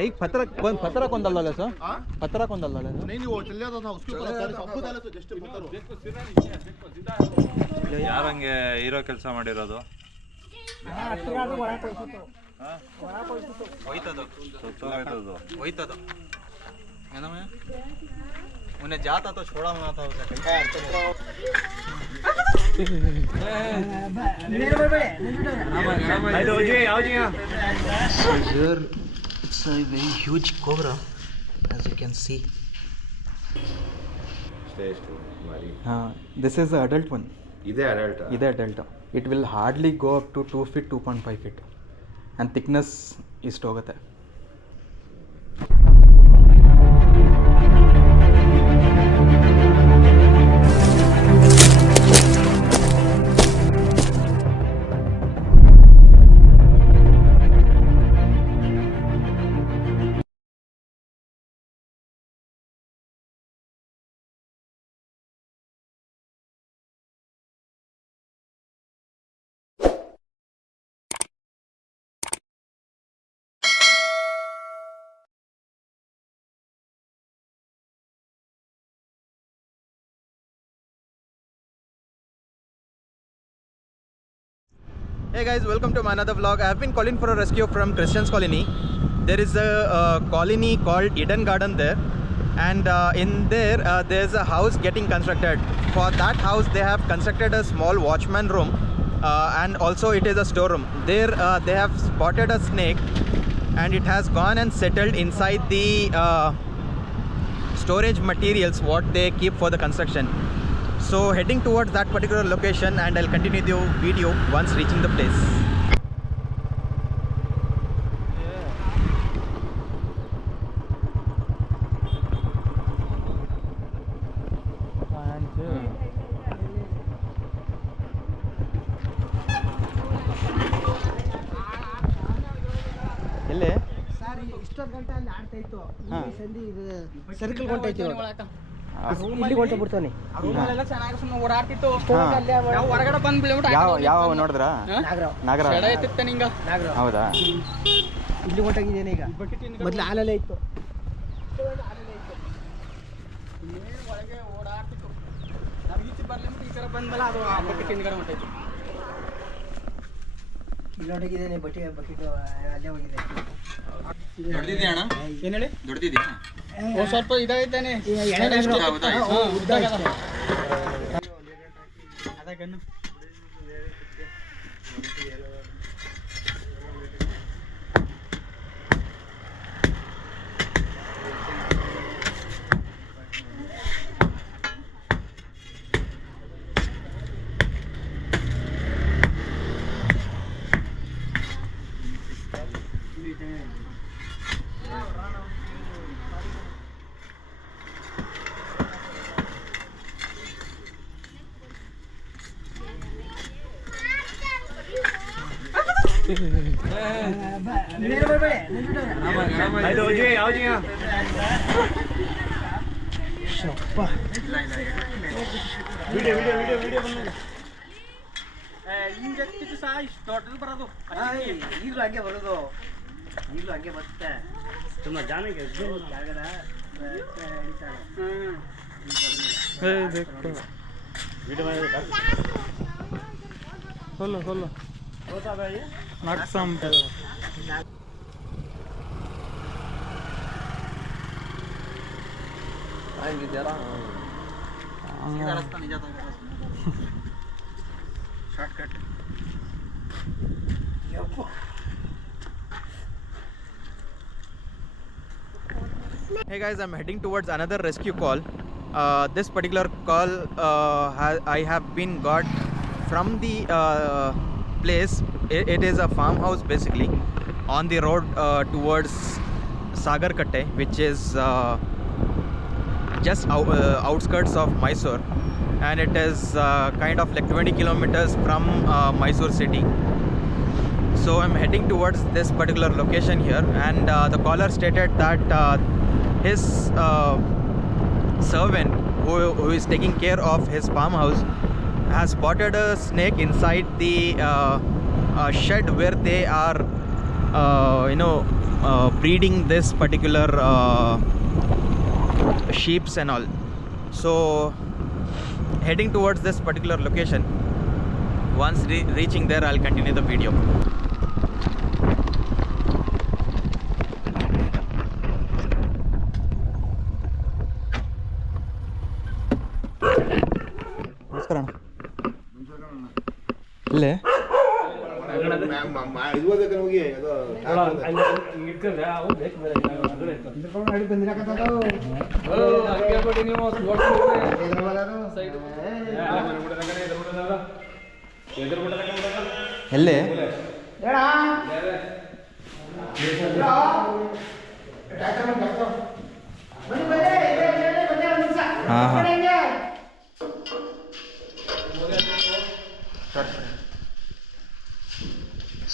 एक पत्थर कौन डाल डाला सर? पत्थर कौन डाल डाला? नहीं वो चल जाता था उसके ऊपर सबको डाले तो जस्ट पत्थर ಯಾರಂಗೆ ಹೀರೋ ಕೆಲಸ ಮಾಡಿರೋದು? ಹೋಯ್ತದು उन्हें जाता तो छोड़ा होना था उसे it's a very huge cobra as you can see. This is the adult one. ಇದೇ adult. It will hardly go up to 2 feet 2.5 feet and thickness ಇಷ್ಟು ಹೋಗುತ್ತೆ. Hey guys, welcome to my another vlog. I have been calling for a rescue from Christian's Colony. There is a colony called Eden Garden there, and in there there's a house getting constructed. For that house they have constructed a small watchman room and also it is a storeroom. There they have spotted a snake and it has gone and settled inside the storage materials what they keep for the construction. So heading towards that particular location and I'll continue the video once reaching the place. ಎಲ್ಲೇ sir ಇಷ್ಟೊಂದು ಗಂಟೆ ಅಲ್ಲಿ ಆಡ್ತಾ ಇತ್ತು ಈ ಸಂಧಿ ಇದು circle ಹೊಂಟೈತಿ ಇಲ್ಲಿ ಹೊಂಟ ಬಿಡ್ತಾನೆ ರೂಮಲ್ಲೆಲ್ಲ ಚೆನ್ನಾಗಿ ಸುಮ್ಮನೆ ಓಡಾಡ್ತಿತ್ತು ನಾವು ಹೊರಗಡೆ ಬಂದು ಬಿಡ್ಬಿಟ್ಟು ಯಾವ ನೋಡಿದ್ರ ನಾಗರ ಎತ್ತಿತ್ತ ನಿಂಗ ಹೌದಾ ಇಲ್ಲಿ ಹೊಂಟಾಗಿದ್ದೇನೆ ಈಗ ಮೊದಲು ಹಾಲಲ್ಲೇ ಇತ್ತು ಒಳಗೆ ಓಡಾಡ್ತಿತ್ತು ನಾವು ಈಚೆ ಬರ್ಲಿಂಬಿಟ್ಟು ಈ ಕಡೆ ಬಂದ್ಮೇಲೆ ಅದು ಆ ಬಕೆಟ್ ಹಿಂದ್ಗಡೆ ಹೊಂಟೈತಿ ಇಲ್ಲಿ ಹೊಂಟಾಗಿದ್ದೇನೆ ಬಕೆಟ್ ಅಲ್ಲೇ ಹೋಗಿದೆ ದೊಡ್ಡದಿದೆ ಅಣ್ಣ ಏನು ಹೇಳಿ ದೊಡ್ಡದಿದೆ ಸ್ವಲ್ಪ ಇದಾಯ್ತಾನೆ ಅದಕ್ಕನ್ನು ಹಿಂಗತ್ತಿದ್ದು ಸಹ ಇಷ್ಟು ದೊಡ್ಡದು ಬರೋದು ಈಗಲೂ ಹಂಗೆ ಬರೋದು ಈಗಲೂ ಹಂಗೆ ಬರುತ್ತೆ ತುಂಬ ಜಾನಿಗೆ ಜಾಗದ खोलो नक्सम shortcut Hey guys, I'm heading towards another rescue call. This particular call I have been got from the place. It is a farmhouse basically on the road towards Sagarkatte, which is just outskirts of Mysore, and it is kind of like 20 kilometers from Mysore city. So I'm heading towards this particular location here, and the caller stated that his servant who is taking care of his farmhouse has spotted a snake inside the shed where they are breeding this particular sheeps and all. So heading towards this particular location. Once reaching there, I'll continue the video. ನಮಸ್ಕಾರ ಅಣ್ಣ. ಇಲ್ಲೇ ಎಲ್ಲೇ ಹಾಂ ಹಾಂ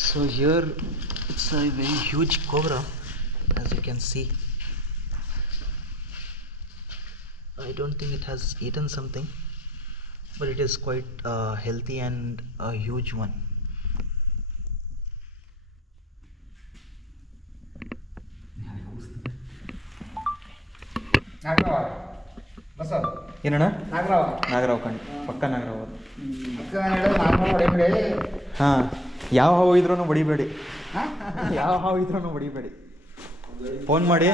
So here it's a very huge cobra, as you can see. I don't think it has eaten something, but it is quite healthy and a huge one. ಏನಣ್ಣ? ನಾಗರಾವ್ ಕಣ್ ಪಕ್ಕ ನಾಗರಾವ್ ಅದು. ಹಾಂ, ಯಾವ ಹಾವು ಇದ್ರೂ ಹೊಡಿಬೇಡಿ, ಯಾವ ಹಾವು ಇದ್ರೂ ಹೊಡಿಬೇಡಿ, ಫೋನ್ ಮಾಡಿ.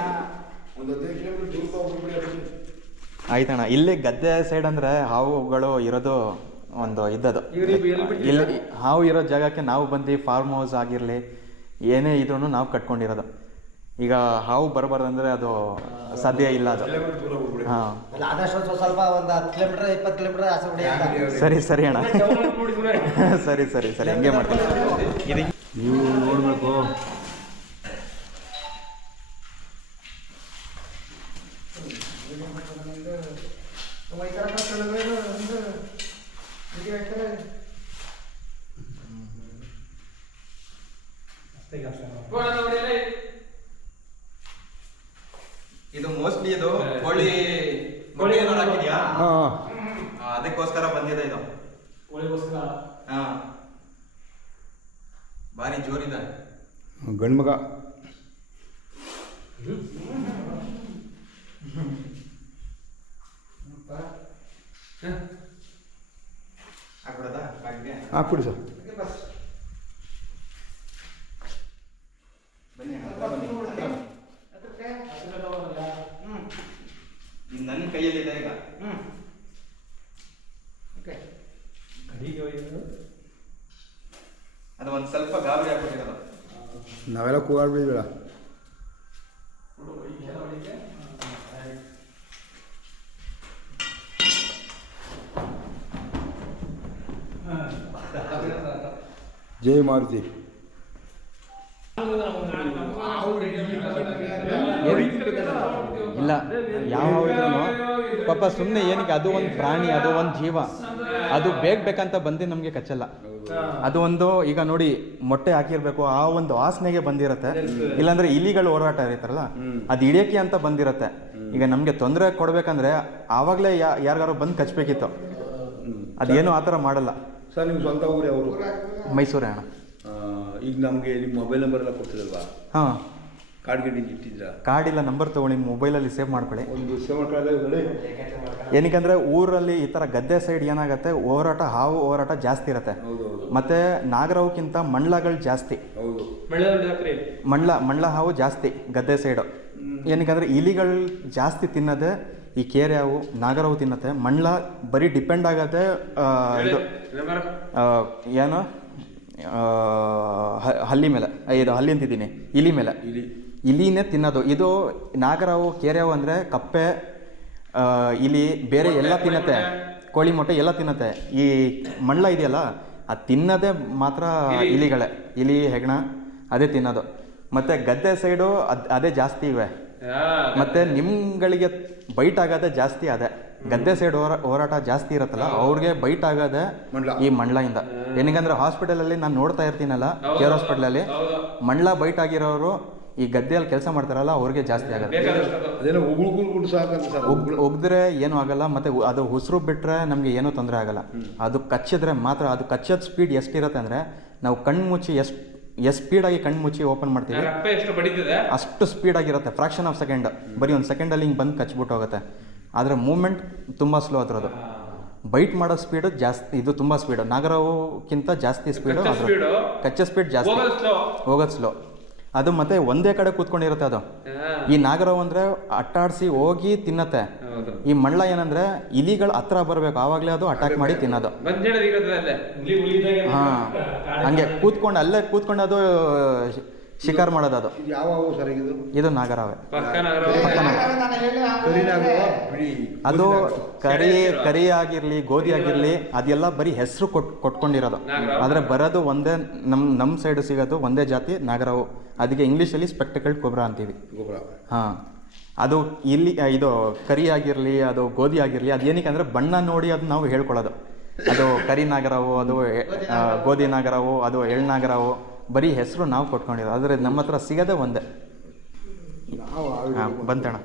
ಆಯ್ತಣ್ಣ. ಇಲ್ಲಿ ಗದ್ದೆ ಸೈಡ್ ಅಂದರೆ ಹಾವುಗಳು ಇರೋದು ಒಂದು ಇದ್ದದು. ಇಲ್ಲಿ ಹಾವು ಇರೋ ಜಾಗಕ್ಕೆ ನಾವು ಬಂದು ಫಾರ್ಮ್ ಹೌಸ್ ಆಗಿರಲಿ ಏನೇ ಇದ್ರೂ ನಾವು ಕಟ್ಕೊಂಡಿರೋದು. ಈಗ ಹಾವು ಬರಬಾರ್ದಂದ್ರೆ ಅದು ಸಾಧ್ಯ ಇಲ್ಲ ಅದು. ಹಾಂ, ಸ್ವಲ್ಪ ಒಂದು 10 ಕಿಲೋಮೀಟರ್ 20 ಕಿಲೋಮೀಟರ್. ಸರಿ ಸರಿ ಅಣ್ಣ, ಸರಿ ಸರಿ ಸರಿ, ಹಂಗೆ ಮಾಡ್ತೀನಿ. ಇದು ನೀವು ನೋಡಬೇಕು. ಇದು ಮೋಸ್ಟ್ಲಿ ಇದು ಕೋಳಿ ಏನಾರು ಹಾಕಿದ್ಯಾ? ಅದಕ್ಕೋಸ್ಕರ ಬಂದಿದೆ ಇದು. ಹಾಂ, ಭಾರಿ ಜೋರಿದೆ. ಗಂಡು ಮಗ ಹಾಕ್ಬಿಡೋದಾ? ಹಾಕ್ಬಿಡಿ ಸರ್. ಬನ್ನಿ ನನ್ನ ಕೈಯಲ್ಲಿದೆ ಈಗ. ಅದು ಒಂದು ಸ್ವಲ್ಪ ಗಾಬರಿ ಆಗ್ಬಿಟ್ಟಿರೋದು. ನಾವೆಲ್ಲ ಕೂಗಾಡ್ಬಿಡಿಬೇಡ. ಜೈ ಮಾರುತಿ. ಇಲ್ಲ, ಯಾವ ಇದ್ರೂ ಪಾಪ ಸುಮ್ಮನೆ ಏನಕ್ಕೆ, ಅದು ಒಂದು ಪ್ರಾಣಿ, ಅದು ಒಂದು ಜೀವ, ಅದು ಬೇಕಂತ ಬಂದು ನಮಗೆ ಕಚ್ಚಲ್ಲ. ಅದು ಒಂದು ಈಗ ನೋಡಿ ಮೊಟ್ಟೆ ಹಾಕಿರ್ಬೇಕು, ಆ ಒಂದು ವಾಸನೆಗೆ ಬಂದಿರತ್ತೆ. ಇಲ್ಲಾಂದ್ರೆ ಇಲಿಗಳು ಓಡಾಟ ಇರ್ತಾರಲ್ಲ, ಅದು ಹಿಡಿಯಕ್ಕೆ ಅಂತ ಬಂದಿರತ್ತೆ. ಈಗ ನಮಗೆ ತೊಂದರೆ ಕೊಡ್ಬೇಕಂದ್ರೆ ಆವಾಗಲೇ ಯಾರಿಗಾರು ಬಂದು ಕಚ್ಚಬೇಕಿತ್ತು. ಅದೇನು ಆ ಥರ ಮಾಡಲ್ಲ. ಸರ್ ನಿಮ್ಮ ಸ್ವಂತ ಊರು ಅವರು? ಮೈಸೂರೇ ಅಣ್ಣ. ಈಗ ನಮಗೆ ನಿಮ್ಮ ಮೊಬೈಲ್ ನಂಬರ್ ಎಲ್ಲ ಕೊಡ್ತಿರಲ್ವಾ? ಹಾಂ, ಕಾರ್ಡ್ ಗಿಡ್ ಇಟ್ಟಿದ್ರ? ಕಾರ್ಡಿಲ್ಲ, ನಂಬರ್ ತೊಗೊಳ್ಳಿ, ಮೊಬೈಲಲ್ಲಿ ಸೇವ್ ಮಾಡ್ಕೊಳ್ಳಿ. ಒಂದು ಸೇವ್ ಮಾಡ್ಕೊಳ್ಳಿ. ಏನಕ್ಕಂದ್ರೆ ಊರಲ್ಲಿ ಈ ಥರ ಗದ್ದೆ ಸೈಡ್ ಏನಾಗುತ್ತೆ, ಹಾವು ಹೋರಾಟ ಜಾಸ್ತಿ ಇರುತ್ತೆ. ಮತ್ತೆ ನಾಗರಾವ್ಕಿಂತ ಮಂಡ್ಲಗಳು ಜಾಸ್ತಿ. ಮಂಡ್ಲ ಹಾವು ಜಾಸ್ತಿ ಗದ್ದೆ ಸೈಡು. ಏನಕ್ಕಂದ್ರೆ ಇಲಿಗಳು ಜಾಸ್ತಿ ತಿನ್ನೋದೆ ಈ ಕೇರೆ ಹಾವು, ನಾಗರಾವು ತಿನ್ನತ್ತೆ. ಮಂಡ್ಲ ಬರೀ ಡಿಪೆಂಡ್ ಆಗತ್ತೆ ಇದು ಏನು ಹಲ್ಲಿ ಮೇಲೆ, ಇದು ಹಲ್ಲಿ ಅಂತಿದ್ದೀನಿ, ಇಲಿ ಮೇಲೆ. ಇಲಿನೇ ತಿನ್ನೋದು. ಇದು ನಾಗರಾವು ಕೇರೆವು ಅಂದರೆ ಕಪ್ಪೆ, ಇಲಿ, ಬೇರೆ ಎಲ್ಲ ತಿನ್ನತ್ತೆ, ಕೋಳಿ ಮೊಟ್ಟೆ ಎಲ್ಲ ತಿನ್ನತ್ತೆ. ಈ ಮಂಡ್ಲ ಇದೆಯಲ್ಲ, ಅದು ತಿನ್ನೋದೇ ಮಾತ್ರ ಇಲಿಗಳೇ, ಇಲಿ ಹೆಗ್ಣ ಅದೇ ತಿನ್ನೋದು. ಮತ್ತು ಗದ್ದೆ ಸೈಡು ಅದೇ ಜಾಸ್ತಿ ಇವೆ. ಮತ್ತು ನಿಮ್ಗಳಿಗೆ ಬೈಟ್ ಆಗೋದೇ ಜಾಸ್ತಿ ಅದೇ. ಗದ್ದೆ ಸೈಡ್ ಹೋರಾಟ ಜಾಸ್ತಿ ಇರುತ್ತಲ್ಲ, ಅವ್ರಿಗೆ ಬೈಟ್ ಆಗೋದೇ ಈ ಮಂಡ್ಲದಿಂದ. ಏನಕ್ಕಂದ್ರೆ ಹಾಸ್ಪಿಟಲಲ್ಲಿ ನಾನು ನೋಡ್ತಾ ಇರ್ತೀನಲ್ಲ, ಕೇರ್ ಹಾಸ್ಪಿಟಲಲ್ಲಿ ಮಂಡ್ಲ ಬೈಟ್ ಆಗಿರೋರು ಈ ಗದ್ದೆಯಲ್ಲಿ ಕೆಲಸ ಮಾಡ್ತಾರಲ್ಲ, ಅವ್ರಿಗೆ ಜಾಸ್ತಿ ಆಗುತ್ತೆ. ಒಗ್ದ್ರೆ ಏನೂ ಆಗಲ್ಲ. ಮತ್ತು ಅದು ಉಸಿರು ಬಿಟ್ಟರೆ ನಮಗೆ ಏನೂ ತೊಂದರೆ ಆಗಲ್ಲ. ಅದು ಕಚ್ಚಿದ್ರೆ ಮಾತ್ರ, ಅದು ಕಚ್ಚೋದು ಸ್ಪೀಡ್ ಎಷ್ಟಿರುತ್ತೆ ಅಂದರೆ, ನಾವು ಕಣ್ಣು ಮುಚ್ಚಿ ಎಷ್ಟು ಸ್ಪೀಡಾಗಿ ಕಣ್ಣು ಮುಚ್ಚಿ ಓಪನ್ ಮಾಡ್ತೀವಿ ರಪ್ಪ ಎಷ್ಟು ಬಡಿತದೆ ಅಷ್ಟು ಸ್ಪೀಡಾಗಿರುತ್ತೆ, ಫ್ರಾಕ್ಷನ್ ಆಫ್ ಸೆಕೆಂಡ್, ಬರೀ ಒಂದು ಸೆಕೆಂಡಲ್ಲಿ ಹಿಂಗೆ ಬಂದು ಕಚ್ಬಿಟ್ಟು ಹೋಗುತ್ತೆ. ಆದರೆ ಮೂಮೆಂಟ್ ತುಂಬ ಸ್ಲೋ ಅದರದು. ಬೈಟ್ ಮಾಡೋ ಸ್ಪೀಡು ಜಾಸ್ತಿ, ಇದು ತುಂಬ ಸ್ಪೀಡು, ನಾಗರಾವುಕ್ಕಿಂತ ಜಾಸ್ತಿ ಸ್ಪೀಡು ಅದು. ಕಚ್ಚೋ ಸ್ಪೀಡ್ ಜಾಸ್ತಿ, ಹೋಗೋದು ಸ್ಲೋ. ಅದು ಮತ್ತೆ ಒಂದೇ ಕಡೆ ಕೂತ್ಕೊಂಡಿರುತ್ತೆ ಅದು. ಈ ನಾಗರಾವು ಅಂದರೆ ಅಟ್ಟಾಡಿಸಿ ಹೋಗಿ ತಿನ್ನತ್ತೆ. ಈ ಮಳ್ಳ ಏನಂದರೆ ಇಲಿಗಳು ಹತ್ರ ಬರಬೇಕು, ಆವಾಗಲೇ ಅದು ಅಟ್ಯಾಕ್ ಮಾಡಿ ತಿನ್ನೋದು. ಹಾಂ, ಹಂಗೆ ಕೂತ್ಕೊಂಡು ಅಲ್ಲೇ ಕೂತ್ಕೊಂಡು ಅದು ಶಿಕಾರ್ ಮಾಡೋದು. ಅದು ಇದು ಯಾವ ಹಾವು ಸರ್ ಇದು ನಾಗರಾವೆ. ಬಿಡಿ ಅದು ಕರಿ ಆಗಿರಲಿ ಗೋಧಿ ಆಗಿರಲಿ ಅದೆಲ್ಲ ಬರೀ ಹೆಸರು ಕೊಟ್ಕೊಂಡಿರೋದು. ಆದರೆ ಬರೋದು ಒಂದೇ, ನಮ್ಮ ಸೈಡ್ ಸಿಗೋದು ಒಂದೇ ಜಾತಿ ನಾಗರಾವು. ಅದಕ್ಕೆ ಇಂಗ್ಲೀಷಲ್ಲಿ ಸ್ಪೆಕ್ಟಕಲ್ಡ್ ಕೊಬ್ರಾ ಅಂತೀವಿ. ಹಾಂ, ಅದು ಇಲ್ಲಿ ಇದು ಕರಿ ಆಗಿರಲಿ ಅದು ಗೋಧಿ ಆಗಿರಲಿ ಅದು ಏನಕ್ಕೆ ಅಂದರೆ ಬಣ್ಣ ನೋಡಿ ಅದು ನಾವು ಹೇಳ್ಕೊಳ್ಳೋದು. ಅದು ಕರಿ ನಾಗರಾವು, ಅದು ಗೋಧಿ ನಾಗರಾವು, ಅದು ಎಳ್ಳು ನಾಗರಾವು, ಬರೀ ಹೆಸರು ನಾವು ಕೊಟ್ಕೊಂಡಿರೋದು. ಆದರೆ ನಮ್ಮ ಹತ್ರ ಸಿಗೋದೇ ಒಂದೇ. ಹಾಂ, ಬಂತಣ್ಣ.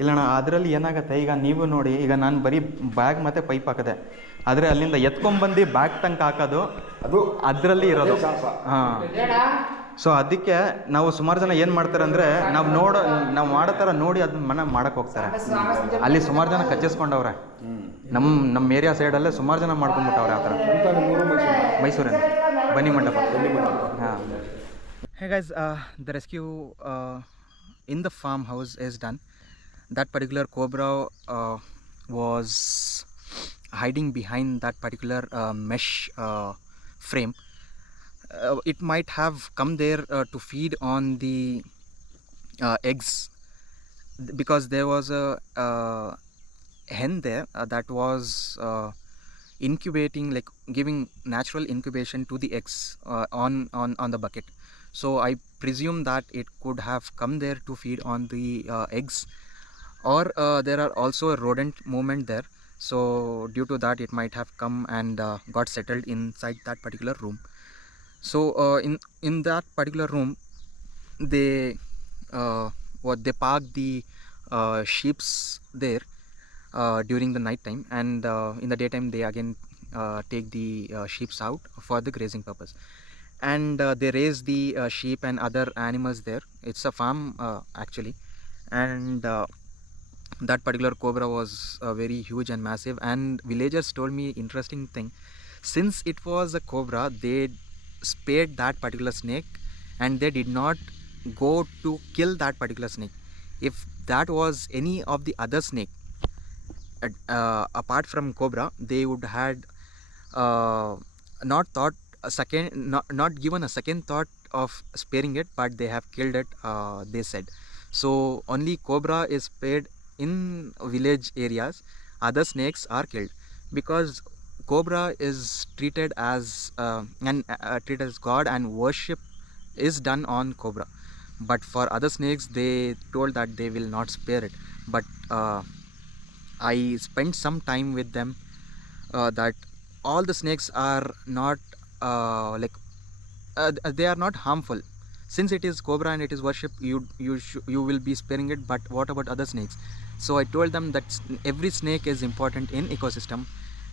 ಇಲ್ಲಣ್ಣ, ಅದರಲ್ಲಿ ಏನಾಗುತ್ತೆ, ಈಗ ನೀವು ನೋಡಿ, ಈಗ ನಾನು ಬರೀ ಬ್ಯಾಗ್ ಮತ್ತು ಪೈಪ್ ಹಾಕಿದೆ, ಆದರೆ ಅಲ್ಲಿಂದ ಎತ್ಕೊಂಡ್ಬಂದು ಬ್ಯಾಗ್ ಟಂಕ್ ಹಾಕೋದು ಅದು ಅದರಲ್ಲಿ ಇರೋದು. ಹಾಂ, ಸೊ ಅದಕ್ಕೆ ನಾವು ಸುಮಾರು ಜನ ಏನು ಮಾಡ್ತಾರೆ ಅಂದರೆ ನಾವು ಮಾಡೋ ಥರ ನೋಡಿ ಅದನ್ನ ಮಾಡೋಕ್ಕೆ ಹೋಗ್ತಾರೆ. ಅಲ್ಲಿ ಸುಮಾರು ಜನ ಕಚ್ಚಿಸ್ಕೊಂಡವ್ರೆ. ನಮ್ಮ ಏರಿಯಾ ಸೈಡಲ್ಲೇ ಸುಮಾರು ಜನ ಮಾಡ್ಕೊಂಡ್ಬಿಟ್ಟವ್ರೆ ಆ ಥರ. ಮೈಸೂರಿನ ಬನ್ನಿ ಮಂಟಪ. ಹಾಂ. Hey guys, the rescue in the farmhouse is done. That particular cobra was hiding behind that particular mesh frame. It might have come there to feed on the eggs, because there was a hen there that was incubating, like giving natural incubation to the eggs on the bucket. So I presume that it could have come there to feed on the eggs, or there are also a rodent movement there. So due to that, it might have come and got settled inside that particular room. So in that particular room, they park the sheeps there during the night time, and in the daytime they again take the sheeps out for the grazing purpose. And they raise the sheep and other animals there. It's a farm actually, and that particular cobra was very huge and massive. And villagers told me interesting thing. Since it was a cobra, they spared that particular snake, and they did not go to kill that particular snake. If that was any of the other snake apart from cobra, they would had not thought a second, not given a second thought of sparing it, but they have killed it, they said. So only cobra is spared in village areas. Other snakes are killed because cobra is treated as treated as god, and worship is done on cobra. But for other snakes, they told that they will not spare it. But I spent some time with them, that all the snakes are not they are not harmful. Since it is cobra and it is worship, you will be sparing it. But what about other snakes? So I told them that every snake is important in ecosystem,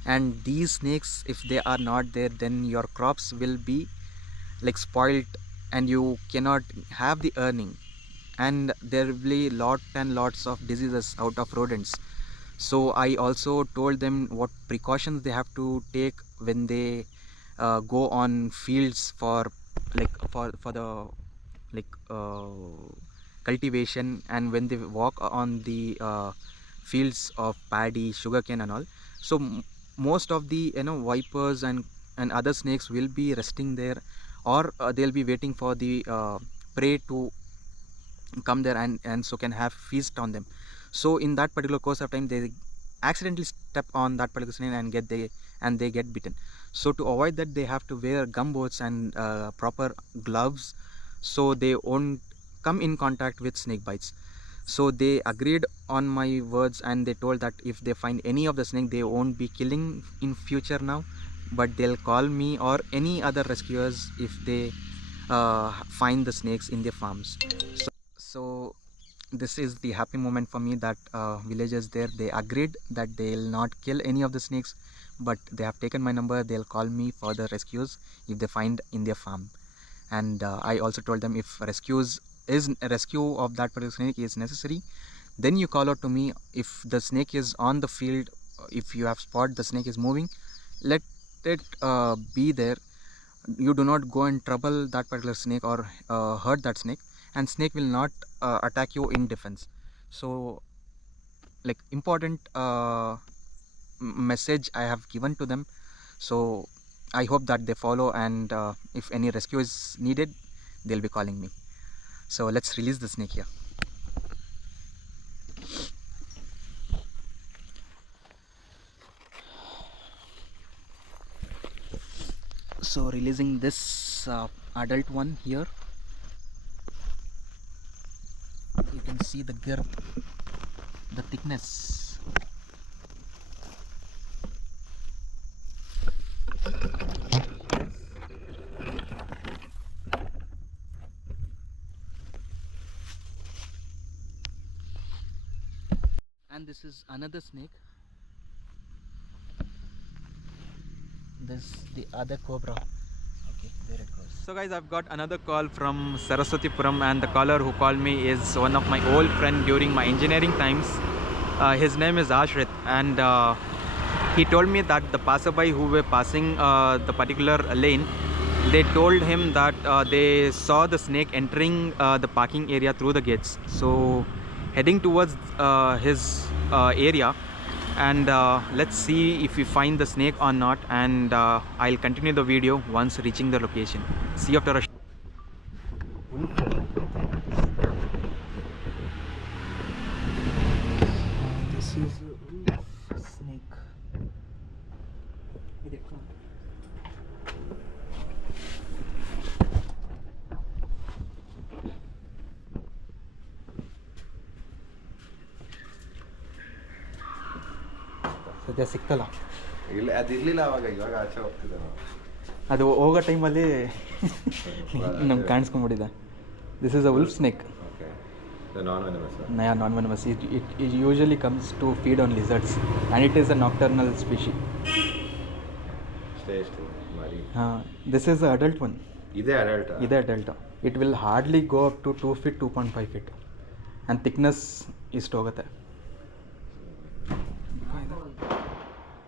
and these snakes, if they are not there, then your crops will be like spoiled, and you cannot have the earning, and there will be lots of diseases out of rodents. So I also told them what precautions they have to take when they go on fields for the cultivation, and when they walk on the fields of paddy, sugarcane and all. So most of the vipers and other snakes will be resting there, or they'll be waiting for the prey to come there and so can have feast on them. So in that particular course of time, they accidentally step on that particular snake and they get bitten. So to avoid that, they have to wear gumboots and proper gloves, so they won't come in contact with snake bites. So they agreed on my words, and they told that if they find any of the snake, they won't be killing in future now, but they'll call me or any other rescuers if they find the snakes in their farms. So this is the happy moment for me, that villagers there, they agreed that they'll not kill any of the snakes, but they have taken my number. They'll call me for the rescues if they find in their farm. and I also told them if rescue of that particular snake is necessary, then you call out to me. If the snake is on the field, if you have spot the snake is moving, let it be there. You do not go and trouble that particular snake or hurt that snake, and snake will not attack you in defense. So like important message I have given to them. So I hope that they follow, and if any rescue is needed, they'll be calling me. So let's release the snake here. So releasing this adult one here. You can see the girth, the thickness. And this is another snake. This the other cobra. Okay, there it goes. So guys, I've got another call from Saraswatipuram, and the caller who called me is one of my old friend during my engineering times. His name is Ashrit, and he told me that the passerby who were passing the particular lane, they told him that they saw the snake entering the parking area through the gates. So heading towards his area, and let's see if we find the snake or not, and I'll continue the video once reaching the location. See you after a this is a snake. ಸದ್ಯ ಸಿಕ್ತಲ್ಲ, ಇಲ್ಲ ಅದಿರಲಿಲ್ಲ ಅವಾಗ, ಇವಾಗ ಆಚೆ ಹೋಗ್ತಿದ್ದಾನೆ. ಅದು ಹೋಗೋ ಟೈಮಲ್ಲಿ ನಮ್ಗೆ ಕಾಣಿಸ್ಕೊಂಡ್ಬಿಟ್ಟಿದೆ. This is a wolf snake. Okay, non-venomous. Non-venomous. It usually comes to feed on lizards, and it is a nocturnal species. ಎಷ್ಟು ಮರಿ? This is the adult one. ಇದೇ ಅಡಲ್ಟ್? ಇದೇ adult. It will hardly go up to 2 feet, 2.5 feet, and thickness ಇಷ್ಟು ಹೋಗುತ್ತೆ.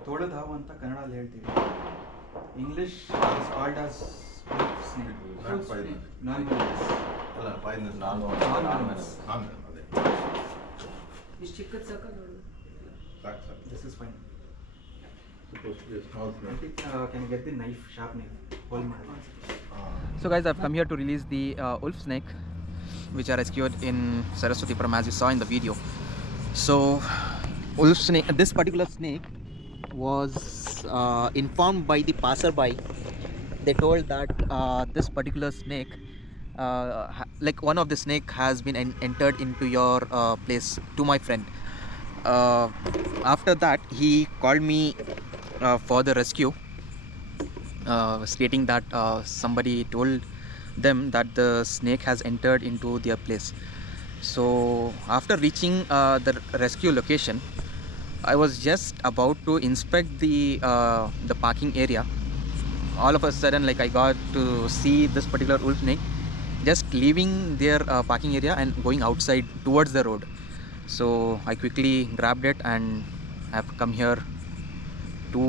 ತೋಳದ ಹಾವು ಅಂತ ಕನ್ನಡದಲ್ಲಿ ಹೇಳ್ತೀವಿ. English is called as wolf snake. Non-venomous. ಅಲ್ಲ, ಪಾಯ್ಸನಸ್. Non-venomous. ಅದೇ ಇಷ್ಟು ಚಿಕ್ಕದು ಸಾಕು ನೋಡು. ಸಾಕು ಸಾಕು. This is fine. Supposed to be a small snake. Can you get the knife, sharp knife? Hold my hand. So guys, I've come here to release the wolf snake, which I rescued in Saraswatipuram, as you saw in the video. So wolf snake, this particular snake was informed by the passerby. They told that this particular snake, like one of the snake has been entered into your place, to my friend. After that, he called me for the rescue, stating that somebody told them that the snake has entered into their place. So after reaching the rescue location, I was just about to inspect the parking area. All of a sudden, like, I got to see this particular wolf snake just leaving their parking area and going outside towards the road. So I quickly grabbed it and I have come here to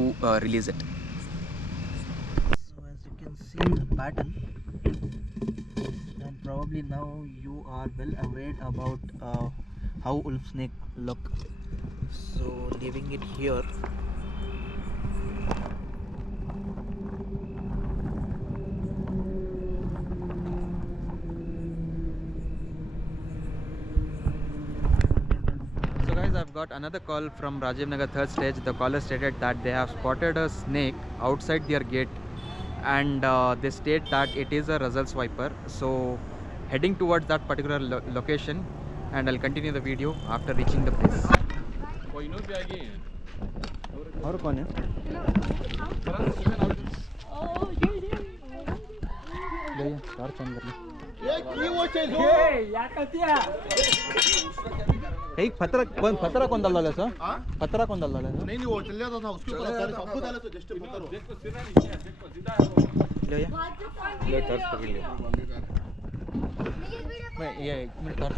release it. So as you can see the pattern, and probably now you are well aware about how wolf snake look. So leaving it here, so guys, I've got another call from Rajiv Nagar 3rd stage. The caller stated that they have spotted a snake outside their gate, and they state that it is a Russell's viper. So heading towards that particular location, and I'll continue the video after reaching the place. और कौन है? भैया car चालू कर लो. एक पत्थर कौन डाल डाले सर पत्थर कौन डाल डाले नहीं वो चल जाता था उसके ऊपर डाले सबको डाले तो जस्ट पत्थर हो ले या ले टर्च पकड़ लिया मैं ये 1 मिनट और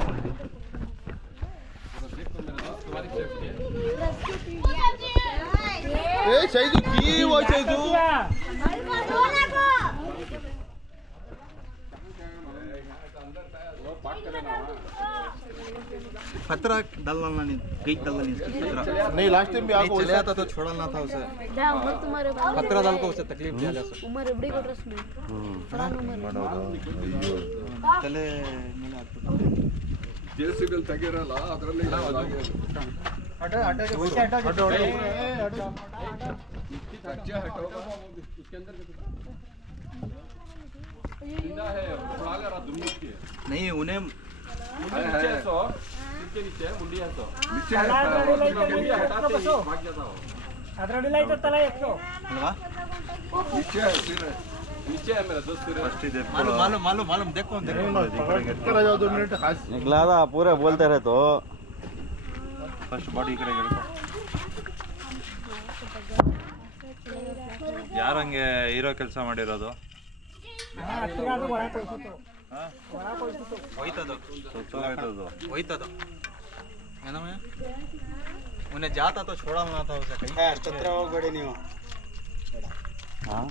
ए चाहिए की वो चाहिए पत्थर डालना नहीं कई डालना नहीं पत्थर नहीं लास्ट टाइम भी नहीं आपको चले आता तो छोड़ना था उसे पत्थर डाल को उसे तकलीफ दिया जा सकता उमर एवढी ಕೊಟ್ರೆ चले मिला ಜೆಸಿಬಿ ತೆಗಿರಲ್ಲ ಅದರಲ್ಲಿ हटो हटो कच्चे हटो उसके अंदर जिंदा है उठा ले रहा दुनिया की नहीं उन्हें नीचे सो नीचे मुंडी है सो नीचे मुंडी हटाते ही भाग जाता हो अल्वा नीचे है सिर नीचे है मेरा दोस्त सिर फर्स्ट ही देखो मालूम मालूम मालूम मालूम देखो करा जाओ 2 मिनट खास निकला था पूरे बोलते रहे तो फर्स्ट बॉडी ಈ ಕಡೆ ಗೆಲ್ಕೊ ಯಾರಂಗೆ ಹೀರೋ ಕೆಲಸ ಮಾಡಿರೋದು ಹೋಯ್ತದು ಸುತ್ತೋಯ್ತದು ಹೋಯ್ತದು ಏನಮ್ಮ उन्हें जाता तो छोड़ना था उसे कहीं छत्र होगड़ी नहीं हाँ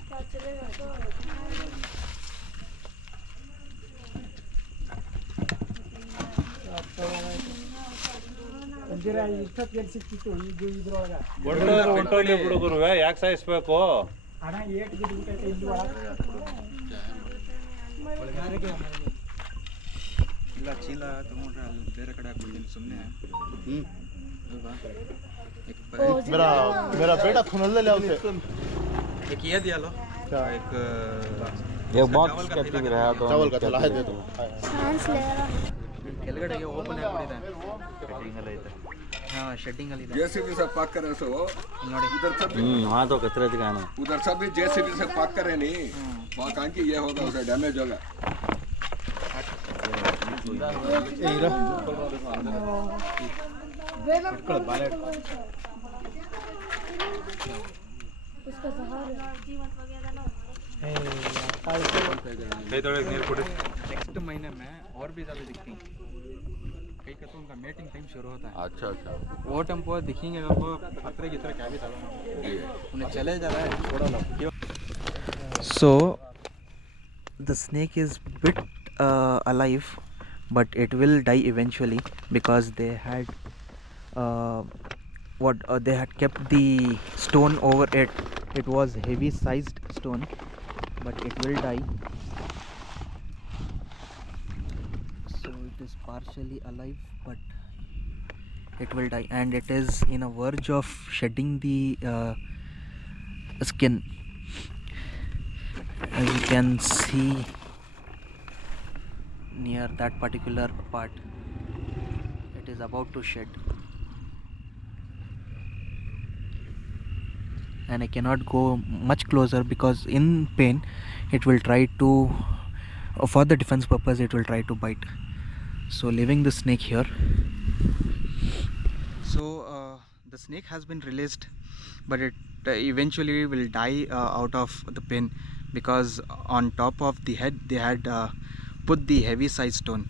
ಹೊಂಟೋಗ್ಲಿ ಹುಡುಗರು ಯಾಕೆ ಸಾಯಿಸ್ಬೇಕು ಇಲ್ಲ ಚೀಲ ತಗೊಂಡ್ರೆ ಅಲ್ಲಿ ಬೇರೆ ಕಡೆ ಹಾಕ್ಬಿಡ್ತೀನಿ ಸುಮ್ಮನೆ ಅಲ್ವಾ मेरा मेरा बेटा खुनल ले उसे एक ये दिया लो एक ये बॉक्स कैसे गिराया तो चावल का थैला है दे दो ಕೆಳಗಡೆಗೆ ಓಪನ್ ಆಗಿಬಿಟ್ಟಿದೆ ಹಾಂ ಶೆಡ್ಡಿಂಗ್ ಅಲ್ಲಿ ಇದೆ जेसीबी से पाक करे सो ನೋಡಿ उधर सब हाँ तो कचरे दिखाना उधर सब भी जेसीबी से पाक करे नहीं वहाँ कहाँ की ये होगा उसे डैमेज होगा कई थोड़े नीर कुड़ी नेक्स्ट महीने में और भी ज़्यादा दिखती हैं कई का तो उनका मेटिंग टाइम शुरू होता है अच्छा अच्छा वो टेम्पो दिखेंगे आपको खतरे की तरह क्या भी चलाना उन्हें चले जा रहा है छोड़ो लो so the snake is bit alive but it will die eventually because they had they had kept the stone over it. It was heavy sized stone but it will die. So it is partially alive but it will die and it is in a verge of shedding the skin. As you can see near that particular part, it is about to shed and I cannot go much closer because in pain it will try to for the defense purpose it will try to bite. So leaving the snake here. So the snake has been released but it eventually will die out of the pain because on top of the head they had put the heavy sized stone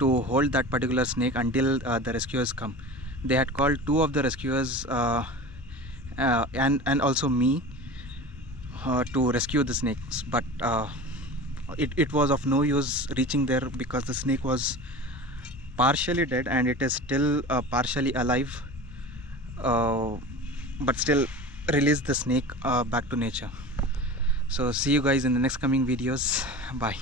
to hold that particular snake until the rescuers come. They had called 2 of the rescuers and also me to rescue the snakes but it was of no use reaching there because the snake was partially dead and it is still partially alive but still release the snake back to nature. So see you guys in the next coming videos. Bye.